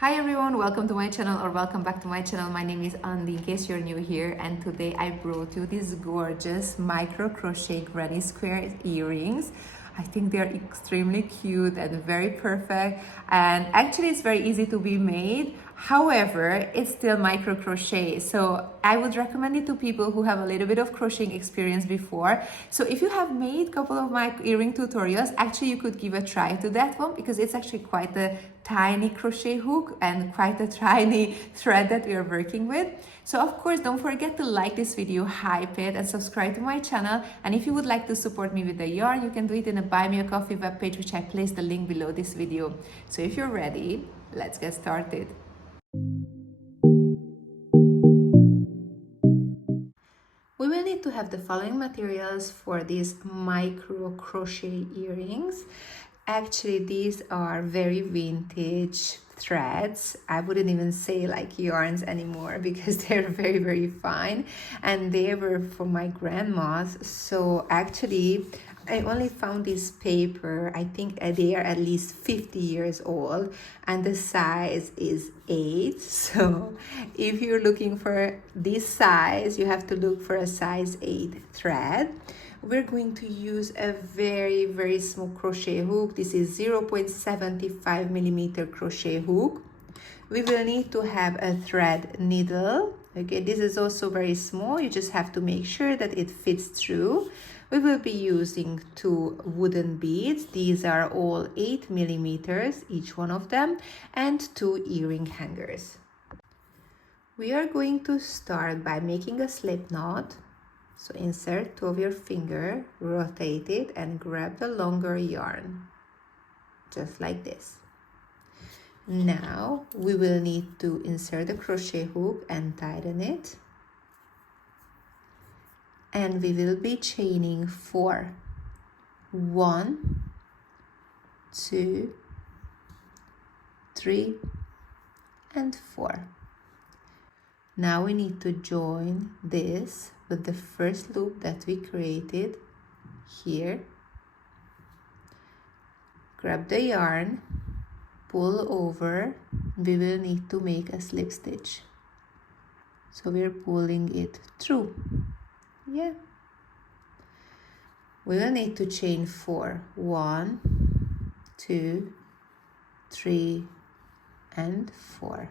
Hi everyone, welcome to my channel or welcome back to my channel. My name is Andy in case you're new here, and today I brought you these gorgeous micro crochet granny square earrings. I think they're extremely cute and very perfect, and actually it's very easy to be made. However, it's still micro crochet, so I would recommend it to people who have a little bit of crocheting experience before. So if you have made a couple of my earring tutorials, actually you could give a try to that one, because it's actually quite a tiny crochet hook and quite a tiny thread that we are working with. So of course, don't forget to like this video, hype it, and subscribe to my channel. And if you would like to support me with the yarn, you can do it in a Buy Me a Coffee webpage, which I placed the link below this video. So if you're ready, let's get started. We will need to have the following materials for these micro crochet earrings. Actually, these are very vintage threads. I wouldn't even say like yarns anymore because they're very, very fine. And they were from my grandma's. So actually, I only found this paper. I think they are at least 50 years old, and the size is 8. So if you're looking for this size, you have to look for a size 8 thread. We're going to use a very, very small crochet hook. This is 0.75 millimeter crochet hook. We will need to have a thread needle. Okay, this is also very small. You just have to make sure that it fits through. We will be using 2 wooden beads. These are all 8 millimeters, each one of them, and 2 earring hangers. We are going to start by making a slip knot. So insert 2 of your finger, rotate it, and grab the longer yarn, just like this. Now we will need to insert the crochet hook and tighten it. And we will be chaining 4. 1, 2, 3, and 4. Now we need to join this with the first loop that we created here. Grab the yarn, pull over. We will need to make a slip stitch. So we're pulling it through. Yeah. We will need to chain 4. 1, 2, 3, and 4.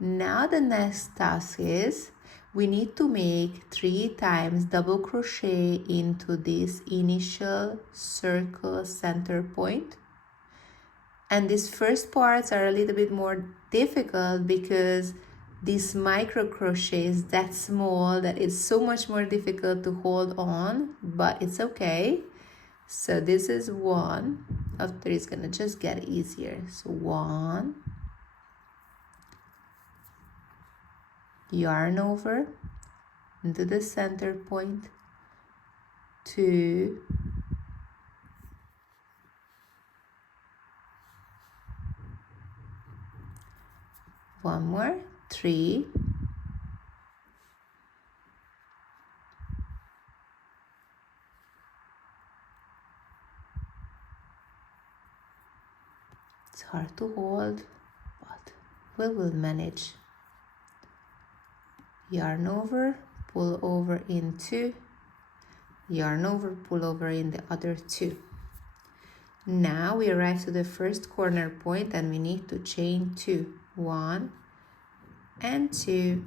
Now the next task is we need to make 3 times double crochet into this initial circle center point. And these first parts are a little bit more difficult because this micro crochet is that small that it's so much more difficult to hold on, but it's okay. So this is 1. After it's gonna just get easier. So 1, yarn over into the center point, 2, 1 more, 3, it's hard to hold, but we will manage. Yarn over, pull over in 2, yarn over, pull over in the other 2. Now we arrive to the first corner point and we need to chain 2. 1 and 2.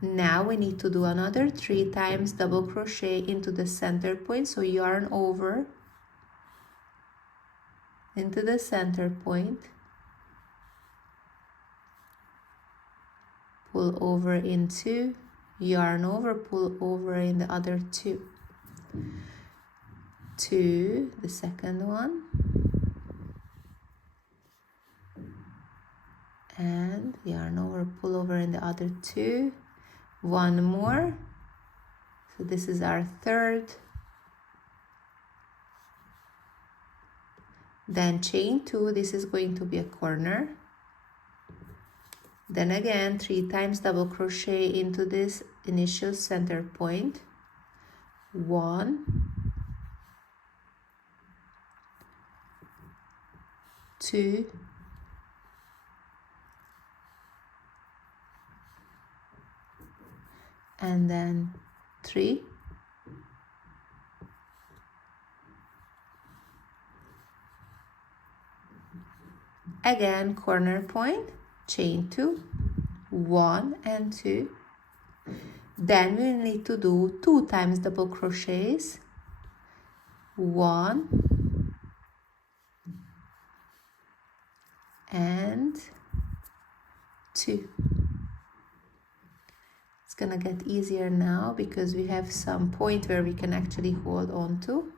Now we need to do another 3 times double crochet into the center point. So yarn over into the center point, pull over in 2, yarn over, pull over in the other 2. 2, the second one, and yarn over, pull over in the other 2. 1 more. So this is our third. Then chain 2. This is going to be a corner. Then again 3 times double crochet into this initial center point. 1, 2, and then 3, again corner point, chain 2, 1 and 2, then we need to do 2 times double crochets, 1 and 2. It's gonna get easier now because we have some point where we can actually hold on to.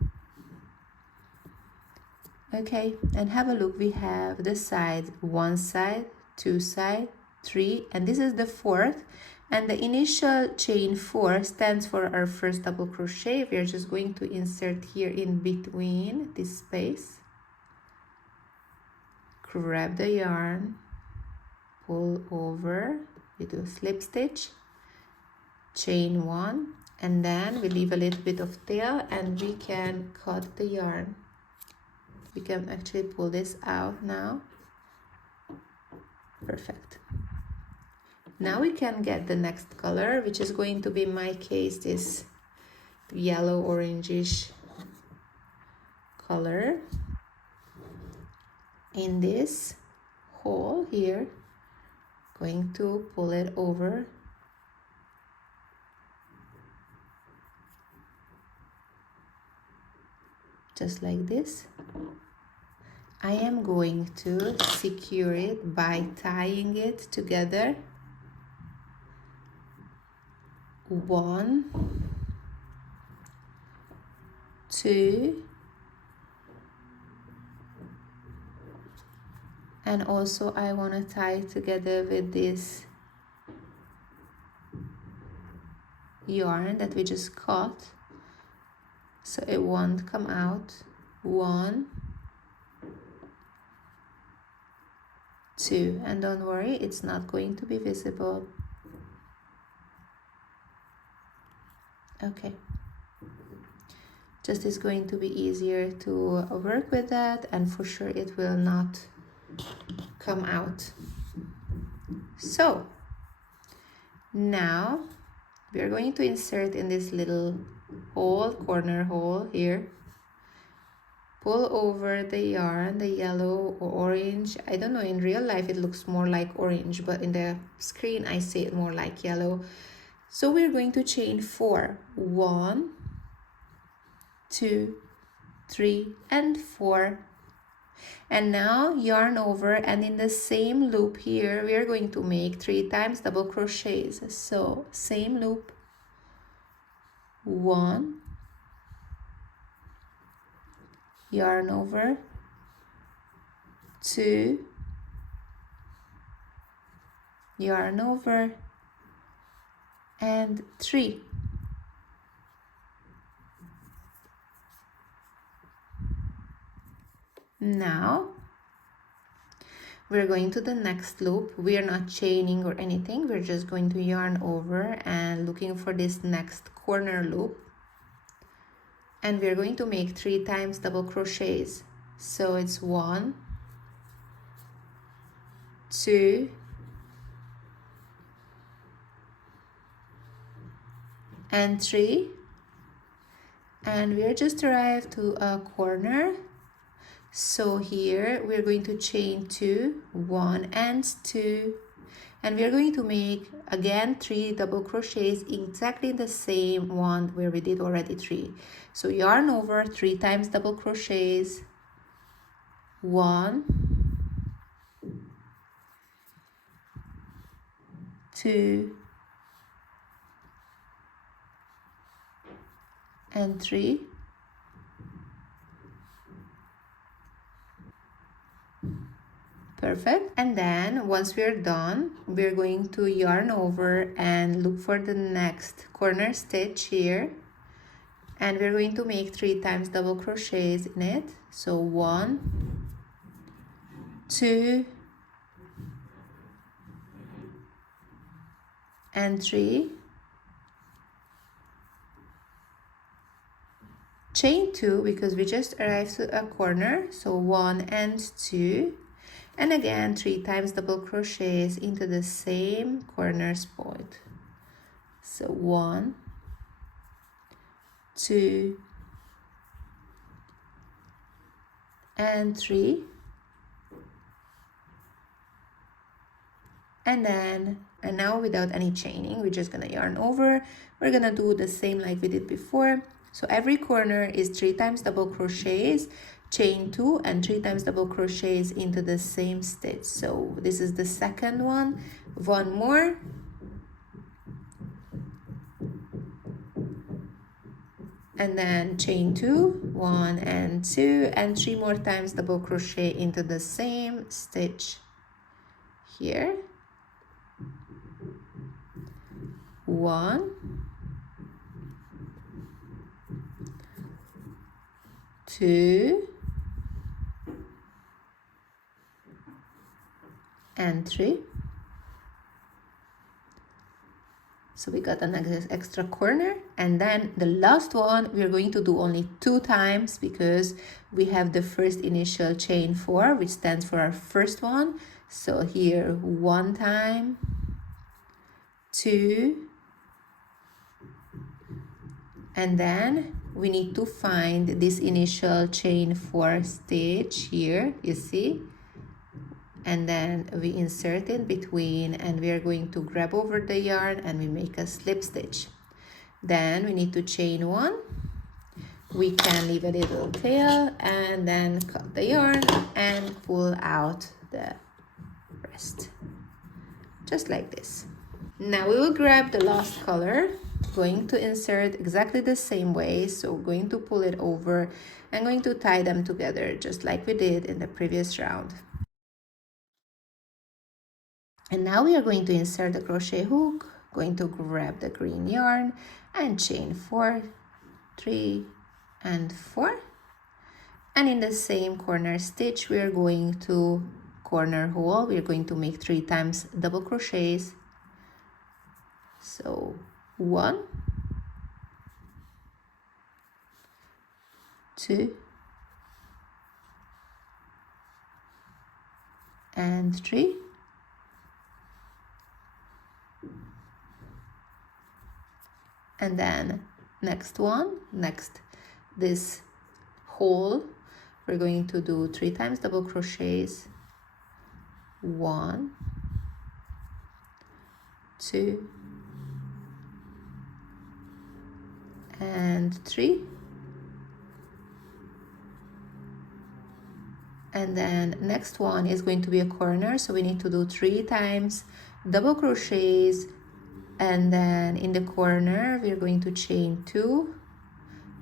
Okay, and have a look, we have the side, 1 side, 2 side, 3, and this is the 4th, and the initial chain 4 stands for our first double crochet. We are just going to insert here in between this space, grab the yarn, pull over, we do a slip stitch, chain 1, and then we leave a little bit of tail and we can cut the yarn. We can actually pull this out now. Perfect. Now we can get the next color, which is going to be, in my case, this yellow orangish color. In this hole here, going to pull it over. Just like this. I am going to secure it by tying it together. 1, 2, and also I want to tie it together with this yarn that we just cut, so it won't come out. 1, 2, and don't worry, it's not going to be visible. Okay, just is going to be easier to work with that, and for sure it will not come out. So now we are going to insert in this little hole, corner hole here, pull over the yarn, the yellow or orange. I don't know, in real life it looks more like orange, but in the screen I see it more like yellow. So we're going to chain 4, 1, 2, 3, and 4. And now yarn over, and in the same loop here we are going to make 3 times double crochets. So same loop, 1, yarn over, 2, yarn over, and 3. Now we're going to the next loop. We are not chaining or anything, we're just going to yarn over and looking for this next corner loop, and we're going to make 3 times double crochets. So it's 1, 2, and 3, and we're just arrived to a corner. So here we're going to chain 2, 1 and 2, and we're going to make again 3 double crochets, exactly the same one where we did already 3. So yarn over, 3 times double crochets, 1, 2, and 3. Perfect. And then once we're done, we're going to yarn over and look for the next corner stitch here, and we're going to make 3 times double crochets in it. So 1, 2, and 3. chain 2 because we just arrived to a corner, so 1 and 2, and again 3 times double crochets into the same corners point. So 1, 2, and 3, and now without any chaining, we're just gonna yarn over. We're gonna do the same like we did before. So every corner is 3 times double crochets, chain 2, and 3 times double crochets into the same stitch. So this is the second one more, and then chain 2, 1 and 2, and 3 more times double crochet into the same stitch here. 1, 2, and 3. So we got an extra corner, and then the last one we're going to do only 2 times because we have the first initial chain 4, which stands for our first one. So here 1 time, 2, and then we need to find this initial chain 4 stitch here, you see, and then we insert in between, and we are going to grab over the yarn and we make a slip stitch. Then we need to chain 1, we can leave a little tail and then cut the yarn and pull out the rest, just like this. Now we will grab the last color, going to insert exactly the same way. So we're going to pull it over and going to tie them together just like we did in the previous round. And now we are going to insert the crochet hook, going to grab the green yarn and chain 4, 3 and 4, and in the same corner stitch we are going to corner hole, we are going to make 3 times double crochets. So 1, 2, and 3, and then next this hole, we're going to do 3 times double crochets. 1, 2, and 3, and then next one is going to be a corner, so we need to do 3 times double crochets, and then in the corner we're going to chain 2.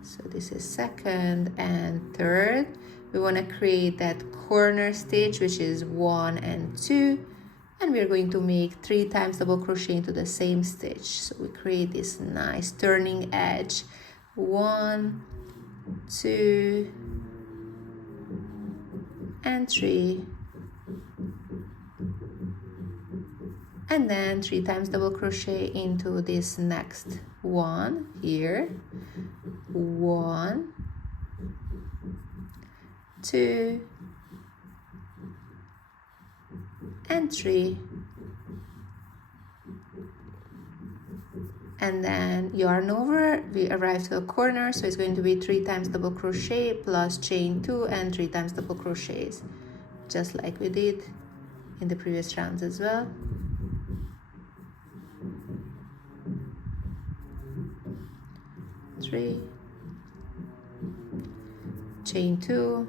So this is second and third. We want to create that corner stitch, which is 1 and 2, and we're going to make 3 times double crochet into the same stitch. So we create this nice turning edge. 1, 2, and 3, and then 3 times double crochet into this next one here. 1, 2, and 3, and then yarn over, we arrive to a corner, so it's going to be 3 times double crochet plus chain 2 and 3 times double crochets, just like we did in the previous rounds as well. Three, chain 2,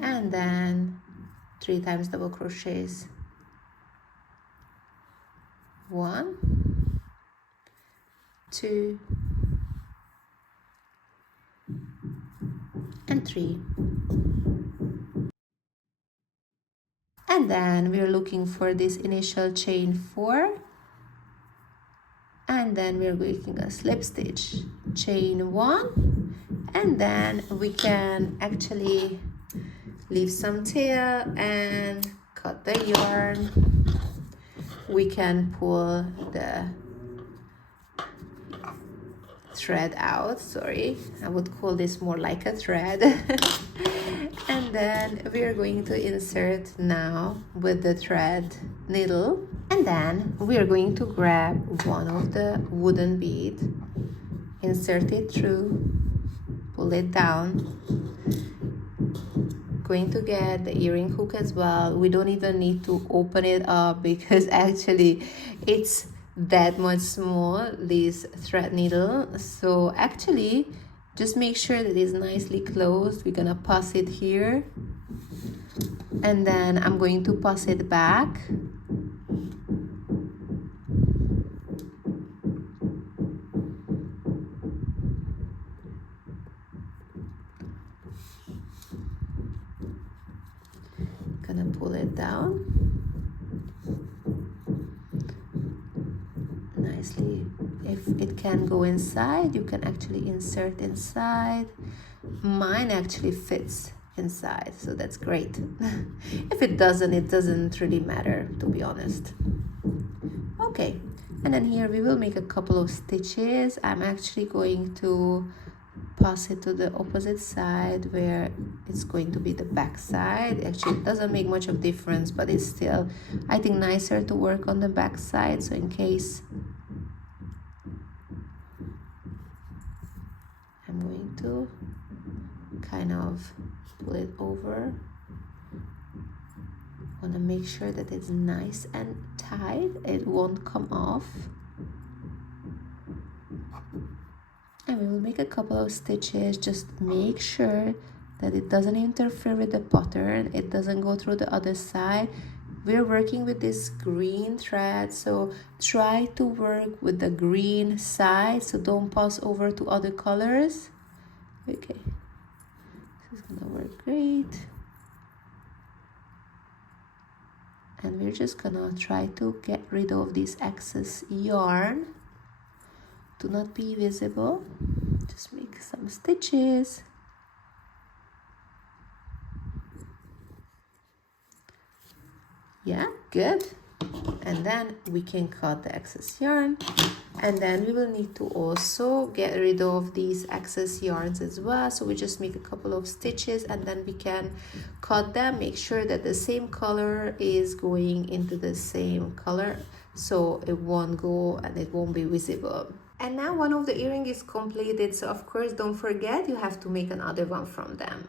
and then 3 times double crochets. 1, 2, and 3. And then we're looking for this initial chain 4, and then we're making a slip stitch, chain 1, and then we can actually leave some tail and cut the yarn. We can pull the thread out, sorry, I would call this more like a thread. And then we are going to insert now with the thread needle, and then we are going to grab one of the wooden bead, insert it through, pull it down. Going to get the earring hook as well. We don't even need to open it up because actually it's that much small, this thread needle. So actually just make sure that it's nicely closed. We're gonna pass it here, and then I'm going to pass it back. Gonna pull it down nicely. If it can go inside, you can actually insert inside. Mine actually fits inside, so that's great. If it doesn't really matter, to be honest. Okay, and then here we will make a couple of stitches. I'm actually going to pass it to the opposite side where it's going to be the back side. Actually, it doesn't make much of difference, but it's still, I think, nicer to work on the back side. So in case, I'm going to kind of pull it over. Want to make sure that it's nice and tight, it won't come off. And we will make a couple of stitches. Just make sure that it doesn't interfere with the pattern, it doesn't go through the other side. We're working with this green thread, so try to work with the green side, so don't pass over to other colors. Okay, this is gonna work great. And we're just gonna try to get rid of this excess yarn to not be visible. Just make some stitches. Yeah, good. And then we can cut the excess yarn, and then we will need to also get rid of these excess yarns as well. So we just make a couple of stitches and then we can cut them. Make sure that the same color is going into the same color, so it won't go and it won't be visible. And now one of the earring is completed, so of course don't forget you have to make another one from them.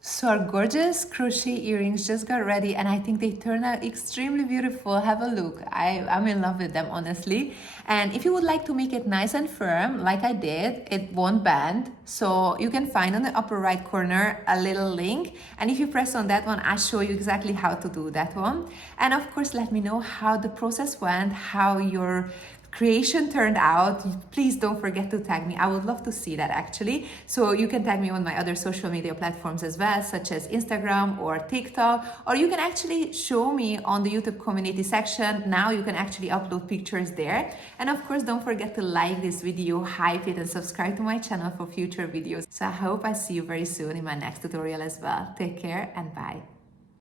So our gorgeous crochet earrings just got ready, and I think they turned out extremely beautiful. Have a look. I'm in love with them, honestly. And if you would like to make it nice and firm, like I did, it won't bend. So you can find on the upper right corner a little link. And if you press on that one, I show you exactly how to do that one. And of course, let me know how the process went, how your creation turned out. Please don't forget to tag me. I would love to see that actually. So you can tag me on my other social media platforms as well, such as Instagram or TikTok, or you can actually show me on the YouTube community section. Now you can actually upload pictures there. And of course, don't forget to like this video, hype it, and subscribe to my channel for future videos. So I hope I see you very soon in my next tutorial as well. Take care and bye.